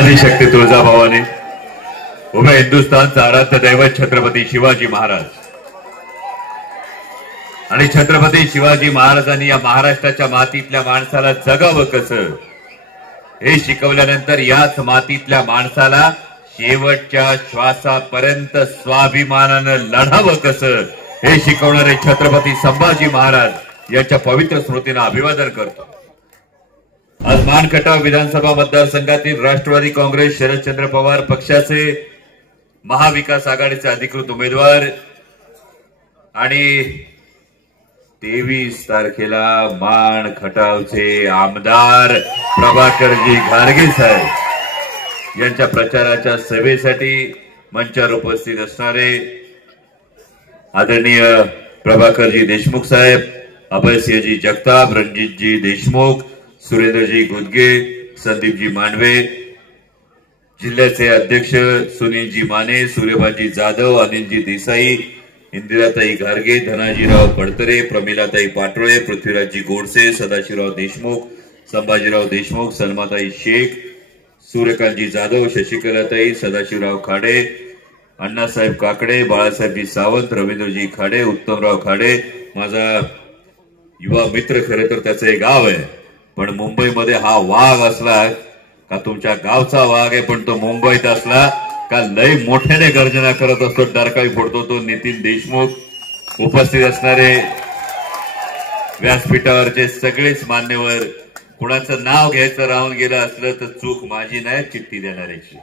आदिशक्ती तुळजाभवानी, उभे हिंदुस्थानचा आराध्य दैवत छत्रपती शिवाजी महाराज आणि छत्रपती शिवाजी महाराजांनी या महाराष्ट्राच्या मातीतल्या माणसाला जगावं कसं हे शिकवल्यानंतर याच मातीतल्या माणसाला शेवटच्या श्वासापर्यंत स्वाभिमानानं लढावं कसं हे शिकवणारे छत्रपती संभाजी महाराज यांच्या पवित्र स्मृतींना अभिवादन करतो। आज मानखटाव विधानसभा मतदारसंघातील राष्ट्रवादी काँग्रेस शरदचंद्र पवार पक्षाचे महाविकास आघाडीचे अधिकृत उमेदवार आणि 23 तारखेला मानखटावचे आमदार प्रभाकरजी घारगे साहेब यांच्या प्रचाराच्या सभेसाठी मंचावर उपस्थित असणारे आदरणीय प्रभाकरजी देशमुख साहेब, अभयसिंहजी जगताप, रणजितजी देशमुख, सुरेंद्रजी गुदगे, संदीपजी मांडवे, जिल्ह्याचे अध्यक्ष सुनीलजी माने, सूर्यभानजी जाधव, अनिलजी देसाई, इंदिराताई घारगे, धनाजीराव पडतरे, प्रमिलाताई पाटोळे, पृथ्वीराजजी गोडसे, सदाशिवराव देशमुख, संभाजीराव देशमुख, सलमाताई शेख, सूर्यकांतजी जाधव, शशिकलाताई, सदाशिवराव खाडे, अण्णासाहेब काकडे, बाळासाहेबजी सावंत, रवींद्रजी खाडे, उत्तमराव खाडे, माझा युवा मित्र, खरं तर त्याचं एक गाव आहे पण मुंबईमध्ये हा वाघ असला का तुमच्या गावचा वाघ आहे पण तो मुंबईत असला का लय मोठ्याने गर्जना करत असतो, डरकाळी फोडतो तो नितीन देशमुख। उपस्थित असणारे व्यासपीठावरचे सगळेच मान्यवर, कुणाचं नाव घ्यायचं राहून गेलं असलं तर चूक माझी नाही, चिठ्ठी देणाऱ्याची।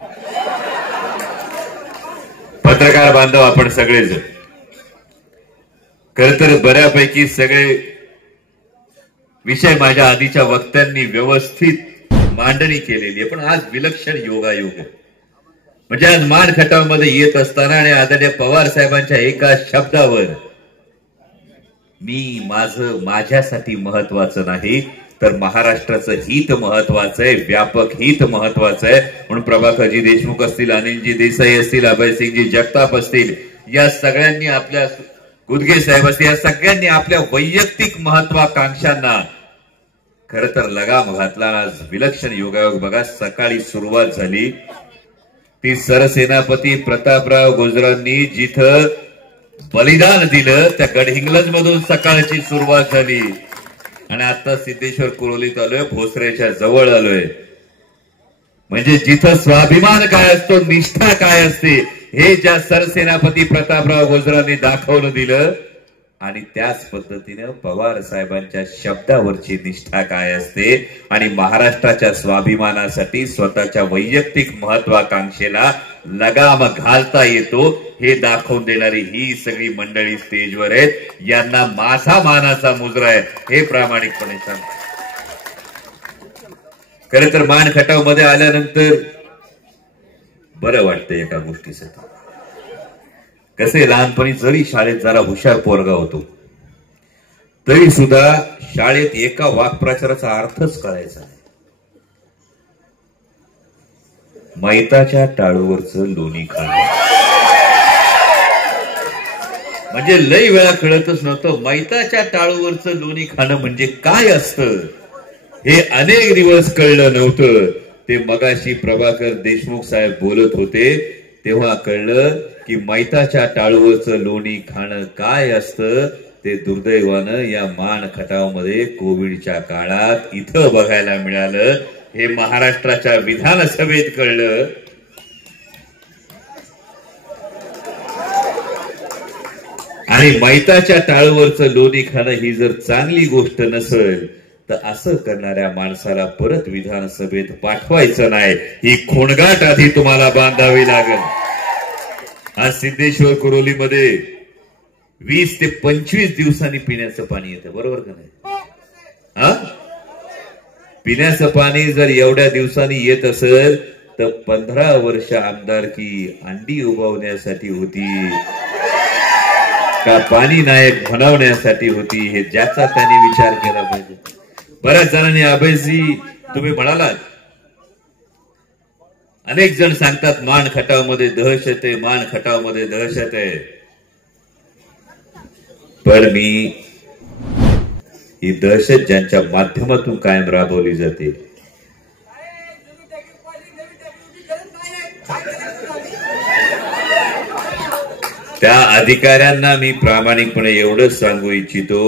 पत्रकार बांधव आपण सगळेच, खरं तर बऱ्यापैकी सगळे विषय माझ्या आधीच्या वक्त्यांनी व्यवस्थित मांडणी केलेली आहे, पण आज विलक्षण योगायोग आहे। म्हणजे आज मानखटावमध्ये येत असताना आणि आदरणीय पवार साहेबांच्या एका शब्दावर मी माझ्यासाठी महत्वाचं नाही तर महाराष्ट्राचं हित महत्वाचं आहे, व्यापक हित महत्वाचं आहे म्हणून प्रभाकरजी देशमुख असतील, अनिलजी देसाई असतील, अभयसिंहजी जगताप असतील, या सगळ्यांनी आपल्या गुदगे साहेब असतील, या सगळ्यांनी आपल्या वैयक्तिक महत्वाकांक्षांना खरं तर लगाम घातला। आज विलक्षण योगायोग बघा, सकाळी सुरुवात झाली ती सरसेनापती प्रतापराव गुजरांनी जिथं बलिदान दिलं त्या गडहिंग्लज मधून सकाळची सुरुवात झाली आणि आता सिद्धेश्वर कुरोलीत आलोय, भोसऱ्याच्या जवळ आलोय। म्हणजे जिथं स्वाभिमान काय असतो, निष्ठा काय असते हे ज्या सरसेनापती प्रतापराव गुजरांनी दाखवून दिलं आणि त्याच पद्धतीने पवार साहेबांच्या शब्दावरची निष्ठा काय असते आणि महाराष्ट्राच्या स्वाभिमानासाठी स्वतःच्या वैयक्तिक महत्वाकांक्षेला लगाम घालता येतो हे दाखवून देणारी ही सगळी मंडळी स्टेजवर आहेत, यांना माझा मानाचा मुजरा आहे हे प्रामाणिकपणे सांग। खरं तर मानखटाव मध्ये आल्यानंतर बरं वाटतं एका गोष्टीसाठी। कसे लहानपणी जरी शाळेत जरा हुशार पोरगा होतो तरी सुद्धा शाळेत एका वाक्प्रचाराचा अर्थच कळायचा नाही, मैताच्या टाळूवरचं लोणी खाणं। म्हणजे लई वेळा कळतच नव्हतं मैताच्या टाळूवरचं लोणी खाणं म्हणजे काय असतं हे अनेक दिवस कळलं नव्हतं। ते मगाशी प्रभाकर देशमुख साहेब बोलत होते तेव्हा कळलं की मैताच्या टाळूवरचं लोणी खाणं काय असतं ते दुर्दैवानं या मानखटावमध्ये कोविडच्या काळात इथं बघायला मिळालं, हे महाराष्ट्राच्या विधानसभेत कळलं। आणि मैताच्या टाळूवरचं लोणी खाणं ही जर चांगली गोष्ट नसेल तर असं करणाऱ्या माणसाला परत विधानसभेत पाठवायचं नाही, ही खोणगाट आधी तुम्हाला बांधावी लागेल। आज सिद्धेश्वर कुरोलीमध्ये 20 ते 25 दिवसांनी पिण्याचं पाणी येतं, बरोबर का नाही? पिण्याचं पाणी जर एवढ्या दिवसांनी येत असेल तर 15 वर्ष आमदारकी अंडी उगवण्यासाठी होती का पाणी नायक बनवण्यासाठी होती हे ज्याचा त्यांनी विचार केला पाहिजे। बऱ्याच जणांनी अभयजी तुम्ही म्हणालात, अनेक जण सांगतात मानखटावमध्ये दहशत आहे, मानखटावमध्ये दहशत आहे, पण मी ही दहशत ज्यांच्या माध्यमातून कायम राबवली जाते त्या अधिकाऱ्यांना मी प्रामाणिकपणे एवढंच सांगू इच्छितो,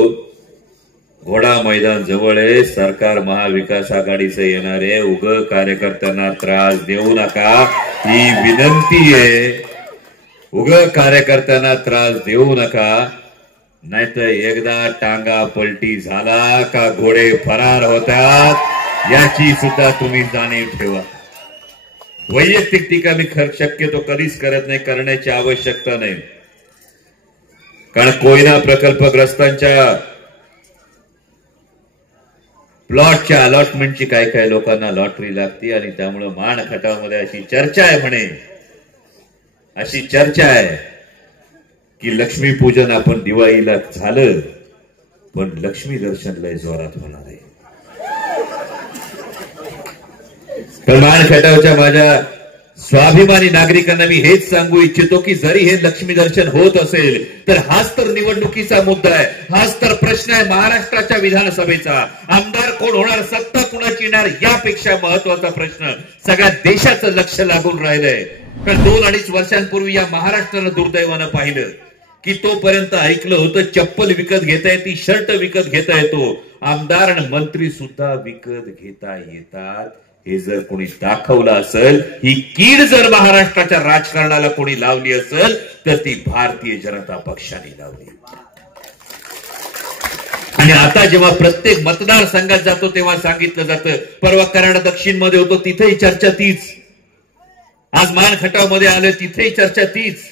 घोडा मैदान जवळ आहे, सरकार महाविकास आघाडीचं येणार आहे, उग कार्यकर्त्यांना त्रास देऊ नका ही विनंती आहे. उग कार्यकर्त्यांना त्रास देऊ नका, नाहीतर एकदा टांगा पलटी झाला का घोडे फरार होतात याची सुद्धा तुम्ही जाणीव ठेवा. वैयक्तिक टीका मी शक्यतो कधीच करत नाही, करण्याची आवश्यकता नाही. कारण कोयना प्रकल्पग्रस्तांच्या प्लॉटच्या अलॉटमेंटची काय लोकांना लॉटरी लागते आणि त्यामुळे मान खटावमध्ये अशी चर्चा आहे म्हणे, अशी चर्चा आहे की लक्ष्मीपूजन आपण दिवाळीला झालं पण लक्ष्मी दर्शन लय जोरात होणार आहे. तर मान खटावच्या माझ्या स्वाभिमानी नागरिकांना मी हेच सांगू इच्छितो की जरी हे लक्ष्मी दर्शन होत असेल तर हाच तर निवडणुकीचा मुद्दा आहे, हाच तर प्रश्न आहे महाराष्ट्राच्या विधानसभेचा. आमदार कोण होणार, सत्ता कुणाची येणार यापेक्षा महत्वाचा प्रश्न सगळ्या देशाचं लक्ष लागून राहिलंय. कारण 2-2.5 वर्षांपूर्वी या महाराष्ट्रानं दुर्दैवानं पाहिलं की तोपर्यंत ऐकलं होतं चप्पल विकत घेता येते, शर्ट विकत घेता येतो, आमदार आणि मंत्री सुद्धा विकत घेता येतात. हे जर कोणी दाखवलं असेल, ही कीड जर महाराष्ट्राच्या राजकारणाला कोणी लावली असेल तर ती भारतीय जनता पक्षाने लावली. आणि आता जेव्हा प्रत्येक मतदारसंघात जातो तेव्हा सांगितलं जातं, परवा कराड दक्षिण मध्ये होतो तिथेही चर्चा तीच, आज मान खटाव मध्ये आलं तिथेही चर्चा तीच.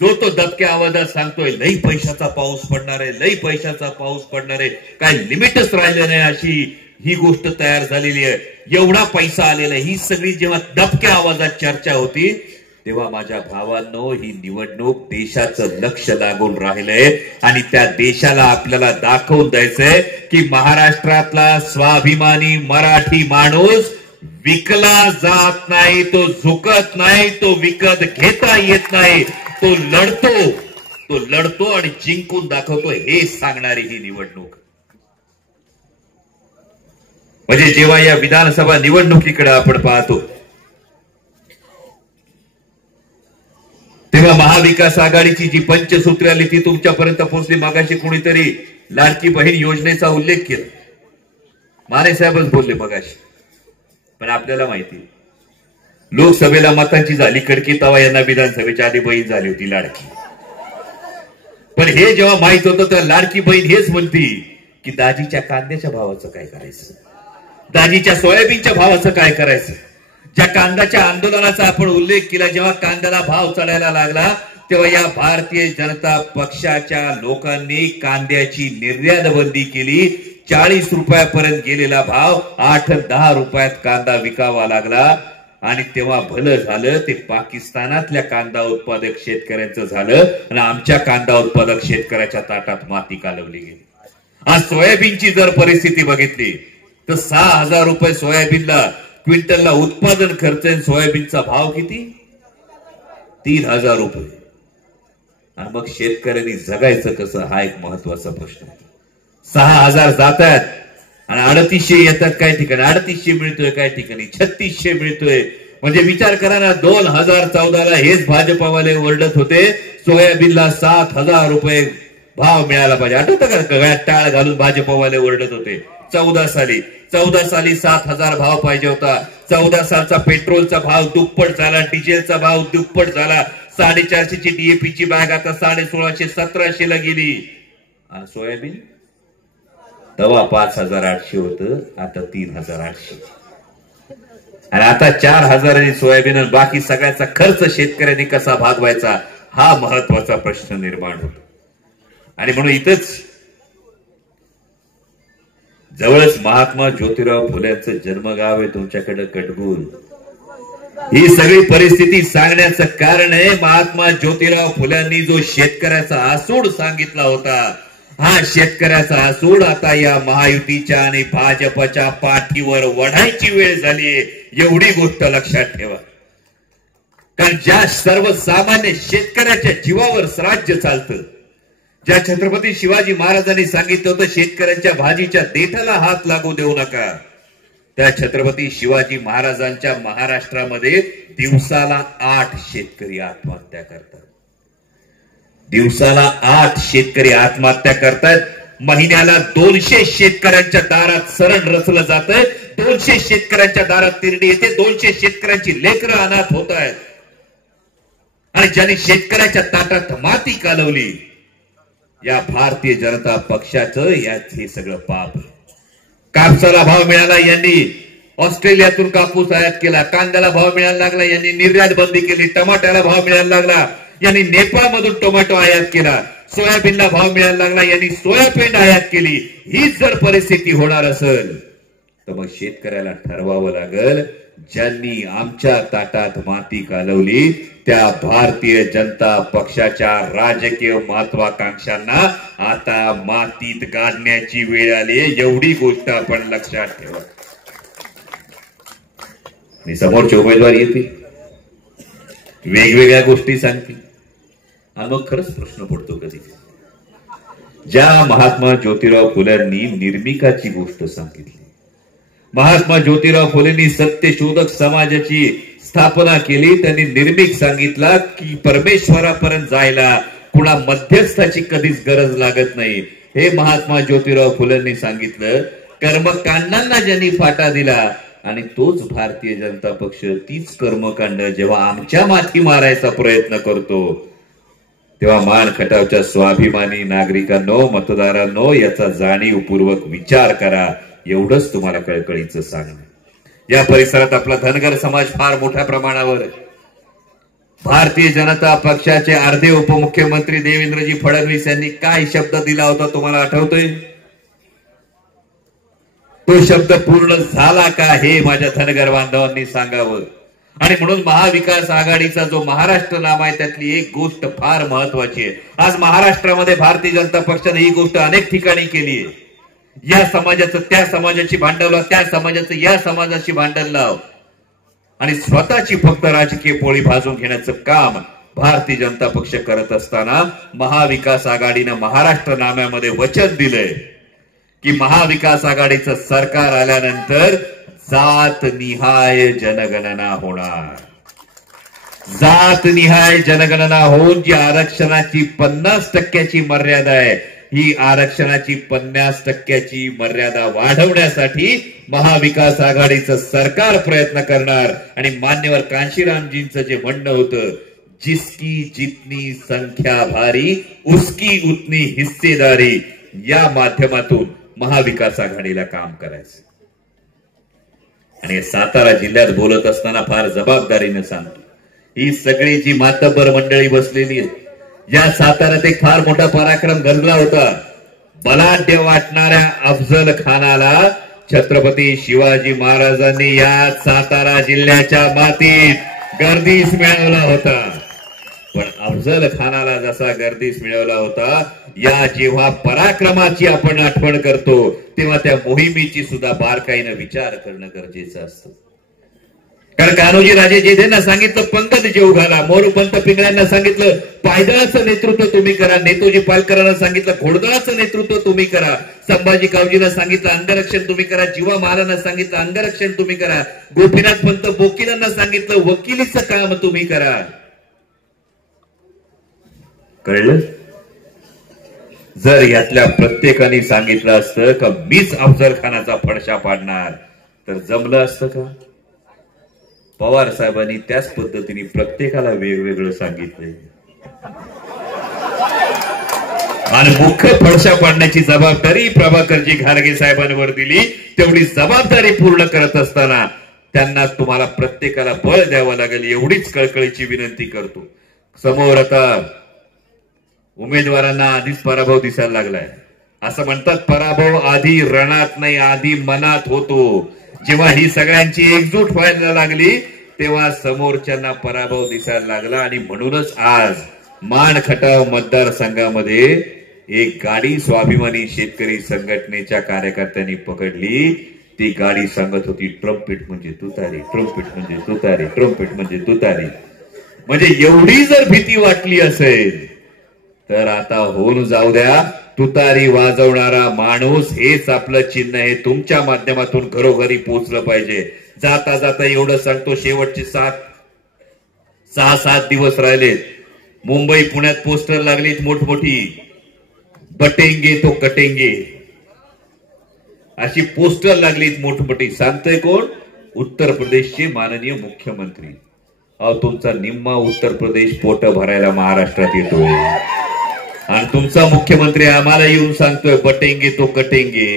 जो तो दबक्या आवाजात सांगतोय लई पैशाचा पाऊस पडणार आहे, लई पैशाचा पाऊस पडणार आहे, काय लिमिटच राहिलं नाही अशी ही गोष्ट तयार झालेली आहे. एवढा पैसा आलेला आहे, ही सगळी जेव्हा दबक्या आवाजात चर्चा होती तेव्हा माझ्या भावांनो ही निवडणूक देशाचं लक्ष लागून राहिलंय आणि त्या देशाला आपल्याला दाखवून द्यायचंय की महाराष्ट्रातला स्वाभिमानी मराठी माणूस विकला जात नाही, तो झुकत नाही, तो विकत घेता येत नाही, तो लढतो आणि जिंकून दाखवतो हे सांगणारी ही निवडणूक. म्हणजे जेव्हा या विधानसभा निवडणुकीकडे आपण पाहतो तेव्हा महाविकास आघाडीची जी पंचसूत्री आली ती तुमच्यापर्यंत पोहोचली. मागाशी कुणीतरी लाडकी बहीण योजनेचा उल्लेख केला, माने साहेबच बोलले मगाशी. पण आपल्याला माहिती लोकसभेला मतांची झाली कडकी, तवा यांना विधानसभेच्या आधी बहीण झाली होती लाडकी. पण हे जेव्हा माहित होतं तर लाडकी बहीण हेच म्हणती की दाजीच्या कांद्याच्या भावाचं काय करायचं, दाजीच्या सोयाबीनच्या भावाचं काय करायचं. ज्या कांद्याच्या आंदोलनाचा आपण उल्लेख केला, जेव्हा कांद्याला भाव चढायला लागला तेव्हा या भारतीय जनता पक्षाच्या लोकांनी कांद्याची निर्यात बंदी केली. 40 रुपयापर्यंत गेलेला भाव 8-10 रुपयात कांदा विकावा लागला. आणि तेव्हा भलं झालं ते पाकिस्तानातल्या कांदा उत्पादक शेतकऱ्यांचं झालं आणि आमच्या कांदा उत्पादक शेतकऱ्याच्या ताटात माती कालवली गेली. आज सोयाबीनची जर परिस्थिती बघितली तर 6,000 रुपये सोयाबीनला क्विंटलला उत्पादन खर्च आहे, सोयाबीनचा भाव किती 3,000 रुपये. आणि मग शेतकऱ्यांनी जगायचं कसं हा एक महत्वाचा प्रश्न आहे. 6,000 जात आहेत आणि 3,800 येतात, काही ठिकाणी 3,800 मिळतोय, काही ठिकाणी 3,600 मिळतोय. म्हणजे विचार करा ना, 2014ला हेच भाजपावाले ओरडत होते सोयाबीनला 7,000 रुपये भाव मिळाला पाहिजे. आठवतं का, गळ्यात टाळ घालून भाजपवाले ओरडत होते. 14 साली 7,000 भाव पाहिजे होता. 14 सालचा पेट्रोलचा भाव दुप्पट झाला, डिझेलचा भाव दुप्पट झाला. 450ची डीएपीची बॅग आता 1600-1700 ला गेली. आणि सोयाबीन तेव्हा 5,800 होतं, आता 3,800. आणि आता 4,000 सोयाबीन आणि बाकी सगळ्याचा खर्च शेतकऱ्यांनी कसा भागवायचा हा महत्वाचा प्रश्न निर्माण होतो. आणि म्हणून इथंच जवळच महात्मा ज्योतिराव फुलेंचं जन्मगाव आहे तुमच्याकडे कटगुल. ही सगळी परिस्थिती सांगण्याचं कारण आहे महात्मा ज्योतिराव फुल्यांनी जो शेतकऱ्याचा आसूड सांगितला होता, हा शेतकऱ्याचा आसूड आता या महायुतीच्या आणि भाजपच्या पाठीवर वढायची वेळ झालीये, एवढी गोष्ट लक्षात ठेवा. कारण ज्या सर्वसामान्य शेतकऱ्याच्या जीवावर राज्य चालतं, ज्या छत्रपती शिवाजी महाराजांनी सांगितलं होतं शेतकऱ्यांच्या भाजीच्या देठाला हात लागू देऊ नका, त्या छत्रपती शिवाजी महाराजांच्या महाराष्ट्रामध्ये दिवसाला 8 शेतकरी आत्महत्या करतात. दिवसाला 8 शेतकरी आत्महत्या करतायत, महिन्याला 200 शेतकऱ्यांच्या दारात सरण रचलं जातंय, 200 शेतकऱ्यांच्या दारात तिरडी येते, 200 शेतकऱ्यांची लेकरं अनाथ होत आहेत. आणि ज्यांनी शेतकऱ्याच्या ताटात माती कालवली या भारतीय जनता पक्षाचं यात हे सगळं पाप. कापसाला भाव मिळाला यांनी ऑस्ट्रेलियातून कापूस आयात केला, कांद्याला भाव मिळायला लागला यांनी निर्यात बंदी केली, टमाट्याला भाव मिळायला लागला यांनी नेपाळमधून टोमॅटो आयात केला, सोयाबीनला भाव मिळायला लागला यांनी सोयाबीन आयात केली. हीच जर परिस्थिती होणार असेल तर मग शेतकऱ्याला ठरवावं लागेल, ज्यांनी आमच्या ताटात माती कालवली त्या भारतीय जनता पक्षाच्या राजकीय महत्वाकांक्षांना आता मातीत गाडण्याची वेळ आली. एवढी गोष्ट आपण लक्षात ठेवा. आणि समोरचे उमेदवार येतील, वेगवेगळ्या गोष्टी सांगतील आणि मग खरंच प्रश्न पडतो कधी. ज्या महात्मा ज्योतिराव फुलेंनी निर्मिकाची गोष्ट सांगितली, महात्मा ज्योतिराव फुलेंनी सत्यशोधक समाजाची स्थापना केली, त्यांनी निर्मिक सांगितला की परमेश्वरापर्यंत जायला कुणा मध्यस्थाची कधीच गरज लागत नाही. हे महात्मा ज्योतिराव फुलेंनी सांगितलं. कर्मकांडांना ज्यांनी फाटा दिला आणि तोच भारतीय जनता पक्ष तीच कर्मकांड जेव्हा आमच्या माथी मारायचा प्रयत्न करतो तेव्हा मान खटावच्या स्वाभिमानी नागरिकांनो, मतदारांनो, याचा जाणीवपूर्वक विचार करा. एवढंच तुम्हाला कळकळीचं सांगणं. या परिसरात आपला धनगर समाज फार मोठ्या प्रमाणावर. भारतीय जनता पक्षाचे अर्धे उपमुख्यमंत्री देवेंद्रजी फडणवीस यांनी काय शब्द दिला होता तुम्हाला आठवतोय? तो शब्द पूर्ण झाला का हे माझ्या धनगर बांधवांनी सांगावं. आणि म्हणून महाविकास आघाडीचा जो महाराष्ट्र नाम आहे त्यातली एक गोष्ट फार महत्वाची आहे. आज महाराष्ट्रामध्ये भारतीय जनता पक्षाने ही गोष्ट अनेक ठिकाणी केली आहे. या समाजाचं त्या समाजाची भांडण लाव, त्या समाजाचं या समाजाची भांडण लाव आणि स्वतःची फक्त राजकीय पोळी भाजून घेण्याचं काम भारतीय जनता पक्ष करत असताना महाविकास आघाडीनं महाराष्ट्र नाम्यामध्ये वचन दिलंय की महाविकास आघाडीचं सरकार आल्यानंतर जात निहाय जनगणना होणार. जात निहाय जनगणना होऊन जी आरक्षणाची 50% मर्यादा आहे, ही आरक्षणाची 50% मर्यादा वाढवण्यासाठी महाविकास आघाडीचं सरकार प्रयत्न करणार. आणि मान्यवर कांशीरामजींचं जे म्हणणं होतं, जिसकी जितनी संख्या भारी उसकी उतनी हिस्सेदारी, या माध्यमातून महाविकास आघाडीला काम करायचं. आणि सातारा जिल्ह्यात बोलत असताना फार जबाबदारीने सांगतो, ही सगळी जी मातब्बर मंडळी बसलेली आहे, या साताऱ्यात एक फार मोठा पराक्रम घडला होता. बलाढ्य वाटणाऱ्या अफजल खानाला छत्रपती शिवाजी महाराजांनी या सातारा जिल्ह्याच्या मातीत गर्दीस मिळवला होता. पण अफजल खानाला जसा गर्दीस मिळवला होता, या जेव्हा पराक्रमाची आपण आठवण करतो तेव्हा त्या मोहिमेची सुद्धा बारकाईनं विचार करणं गरजेचं असतं. कारण कान्होजी राजे जेधेंना सांगितलं पंगत जेव घाला, मोरपंत पिंगळ्यांना सांगितलं पायदळाचं नेतृत्व तुम्ही करा, नेतोजी पालकरांना सांगितलं घोडदळाचं नेतृत्व तुम्ही करा, संभाजी कावजीला सांगितलं अंगरक्षण तुम्ही करा, जीवा महाराजांना सांगितलं अंगरक्षण तुम्ही करा, गोपीनाथ पंत बोकीलांना सांगितलं वकिलीचं काम तुम्ही करा. कळलं? जर यातल्या प्रत्येकाने सांगितलं असतं का मीच अफजल खानाचा फडशा पाडणार तर जमलं असतं का? पवार साहेबांनी त्याच पद्धतीने प्रत्येकाला वेगवेगळं सांगितलंय आणि मुख्य फडशा पाडण्याची जबाबदारी प्रभाकरजी घारगे साहेबांवर दिली. तेवढी जबाबदारी पूर्ण करत असताना त्यांना तुम्हाला प्रत्येकाला बळ द्यावं लागेल एवढीच कळकळीची विनंती करतो. समोर आता उमेदवारांना आधीच पराभव दिसायला लागलाय. असं म्हणतात पराभव आधी रणात नाही आधी मनात होतो. जेव्हा ही सगळ्यांची एकजूट व्हायला लागली तेव्हा समोरच्यांना पराभव दिसायला लागला. आणि म्हणूनच आज मान खटाव मतदारसंघामध्ये एक गाडी स्वाभिमानी शेतकरी संघटनेच्या कार्यकर्त्यांनी पकडली. ती गाडी सांगत होती ट्रम्पेट म्हणजे तुतारी, ट्रम्पेट म्हणजे तुतारी, ट्रम्पेट म्हणजे तुतारी. म्हणजे एवढी जर भीती वाटली असेल तर आता होऊन जाऊ द्या. तुतारी वाजवणारा माणूस हेच आपलं चिन्ह आहे. तुमच्या माध्यमातून घरोघरी पोहोचलं पाहिजे. जाता जाता एवढं सांगतो, शेवटचे 6-7 दिवस राहिले. मुंबई पुण्यात पोस्टर लागलीत मोठमोठी, बटेंगे तो कटेंगे अशी पोस्टर लागलीत मोठमोठी. सांगतोय कोण? उत्तर प्रदेशचे माननीय मुख्यमंत्री. अहो तुमचा निम्मा उत्तर प्रदेश पोट भरायला महाराष्ट्रात येतोय आणि तुमचा मुख्यमंत्री आम्हाला येऊन सांगतोय बटेंगे तो कटेंगे.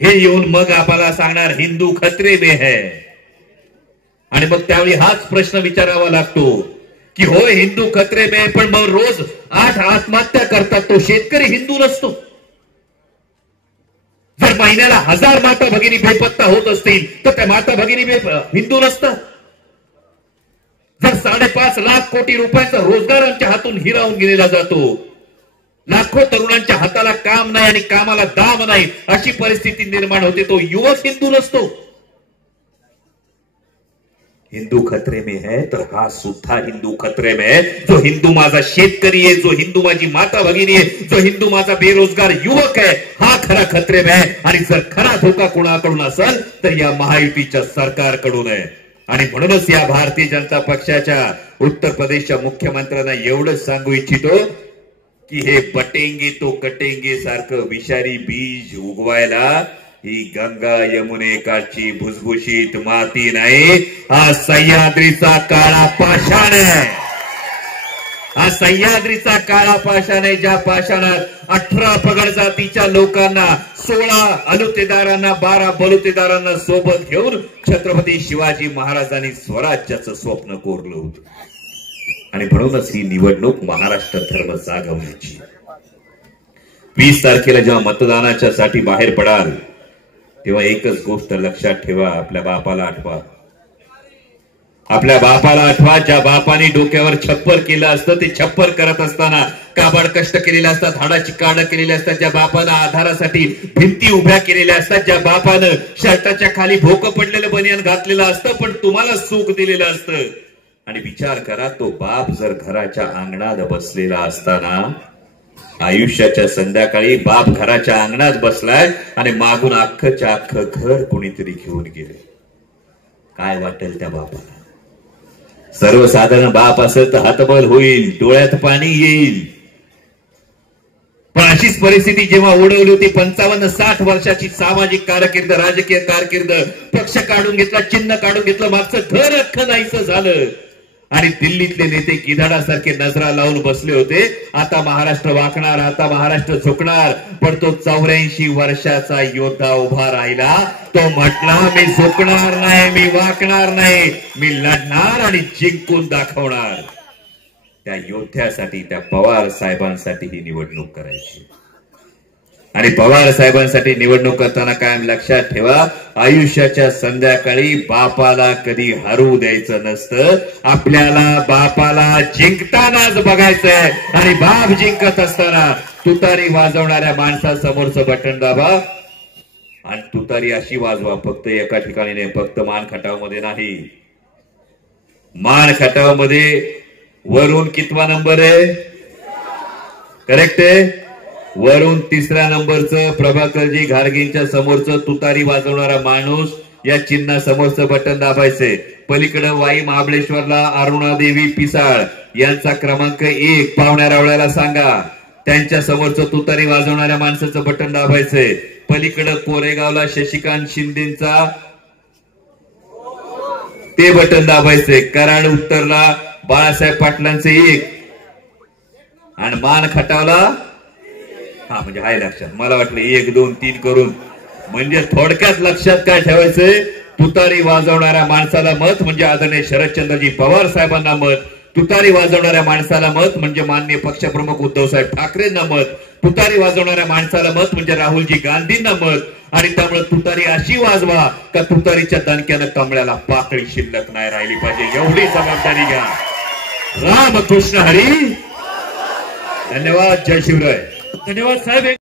हे येऊन मग आम्हाला सांगणार हिंदू खतरे में है. आणि मग त्यावेळी हाच प्रश्न विचारावा लागतो की होय हिंदू खतरे में, पण मग रोज 8 आत्महत्या करतात तो शेतकरी हिंदू नसतो? जर महिन्याला 1000 माता भगिनी बेपत्ता होत असतील तर त्या माता भगिनी हिंदू नसतात? जर 5.5 लाख कोटी रुपयांचा रोजगार आमच्या हातून हिरावून गेलेला जातो, लाखो तरुणांच्या हाताला काम नाही आणि कामाला दाम नाही अशी परिस्थिती निर्माण होते, तो युवक हिंदू नसतो? हिंदू खतरे में है तर हा सुद्धा हिंदू खतरे में है. जो हिंदू माझा शेतकरी आहे, जो हिंदू माझी माता भगिनी आहे, जो हिंदू माझा बेरोजगार युवक आहे, हा खरा खतरे में आहे. आणि जर खरा धोका कोणाकडून असेल तर या महायुतीच्या सरकारकडून आहे. आणि म्हणूनच या भारतीय जनता पक्षाच्या उत्तर प्रदेशच्या मुख्यमंत्र्यांना एवढंच सांगू इच्छितो की हे बटेंगे तो कटेंगे सारखं विषारी बीज उगवायला ही गंगा यमुनेकाची भुसभुशीत माती नाही, हा सह्याद्रीचा काळा पाषाण आहे. हा सह्याद्रीचा काळा पाषाण आहे, ज्या पाषाणात 18 पगड जातीच्या लोकांना, 16 अलुतेदारांना, 12 बलुतेदारांना सोबत घेऊन छत्रपती शिवाजी महाराजांनी स्वराज्याचं स्वप्न कोरलं होतं. आणि म्हणूनच ही निवडणूक महाराष्ट्र धर्म जागवण्याची. 20 तारखेला जेव्हा मतदानाच्या साठी बाहेर पडाल तेव्हा एकच गोष्ट लक्षात ठेवा, आपल्या बापाला आठवा. आपल्या बापाला आठवा, ज्या बापाने डोक्यावर छप्पर केलं असतं, ते छप्पर करत असताना काबाड कष्ट केलेले असतात, हाडाची काढ केलेली असतात, ज्या बापानं आधारासाठी भिंती उभ्या केलेल्या असतात, ज्या बापानं शर्टाच्या खाली भोकं पडलेलं बनियान घातलेलं असतं पण तुम्हाला सुख दिलेलं असतं. आणि विचार करा, तो बाप जर घराच्या अंगणात बसलेला असताना, आयुष्याच्या संध्याकाळी बाप घराच्या अंगणात बसलाय आणि मागून अख्खच्या अख्खं घर कोणीतरी घेऊन गेले, काय वाटेल त्या बापाला? सर्वसाधारण बाप असेल तर हातबल होईल, डोळ्यात पाणी येईल. पण अशीच परिस्थिती जेव्हा ओढवली होती, 55-60 वर्षाची सामाजिक कारकीर्द, राजकीय कारकीर्द, पक्ष काढून घेतला, चिन्ह काढून घेतलं, मागचं घर अख्खं नाहीसं झालं. आणि दिल्लीतले नेते गिधाडासारखे नजरा लावून बसले होते, आता महाराष्ट्र वाकणार, आता महाराष्ट्र झुकणार. पण तो 84 वर्षाचा योद्धा उभा राहिला, तो म्हटला मी झुकणार नाही, मी वाकणार नाही, मी लढणार आणि जिंकून दाखवणार. त्या योद्ध्यासाठी, त्या पवार साहेबांसाठी ही निवडणूक करायची. आणि पवार साहेबांसाठी निवडणूक करताना कायम लक्षात ठेवा, आयुष्याच्या संध्याकाळी बापाला कधी हरू द्यायचं नसतं. आपल्याला बापाला जिंकतानाच बघायचंय. आणि बाप जिंकत असताना तुतारी वाजवणाऱ्या माणसासमोरचं बटन दाबा आणि तुतारी अशी वाजवा, फक्त एका ठिकाणी नाही, फक्त मान खटावमध्ये नाही. मान खटावमध्ये वरून कितवा नंबर आहे? करेक्ट आहे. वरून 3ऱ्या नंबरचं प्रभाकरजी घारगेंच्या समोरचं तुतारी वाजवणारा माणूस, या चिन्हा समोरचं बटन दाबायचंय. पलीकडे वाई महाबळेश्वरला अरुणादेवी पिसाळ यांचा क्रमांक 1 पाहुण्या रावळ्याला सांगा, त्यांच्या समोरचं तुतारी वाजवणाऱ्या माणसाचं बटन दाबायचंय. पलीकडे कोरेगावला शशिकांत शिंदेचा ते बटन दाबायचंय. कराड उत्तरला बाळासाहेब पाटलांचे 1 आणि मान खटावला, हा म्हणजे हाय लक्षात, मला वाटलं 1, 2, 3 करून. म्हणजे थोडक्यात लक्षात काय ठेवायचंय, तुतारी वाजवणाऱ्या माणसाला मत म्हणजे आदरणीय शरदचंद्रजी पवार साहेबांना मत, तुतारी वाजवणाऱ्या माणसाला मत म्हणजे माननीय पक्षप्रमुख उद्धवसाहेब ठाकरेंना मत, तुतारी वाजवणाऱ्या माणसाला मत म्हणजे राहुलजी गांधींना मत. आणि त्यामुळे तुतारी अशी वाजवा का तुतारीच्या दणक्यानं कमळ्याला पाकळी शिल्लक नाही राहिली पाहिजे, एवढी जबाबदारी घ्या. रामकृष्ण हरी. धन्यवाद. जय शिवराय. धन्यवाद साहेब.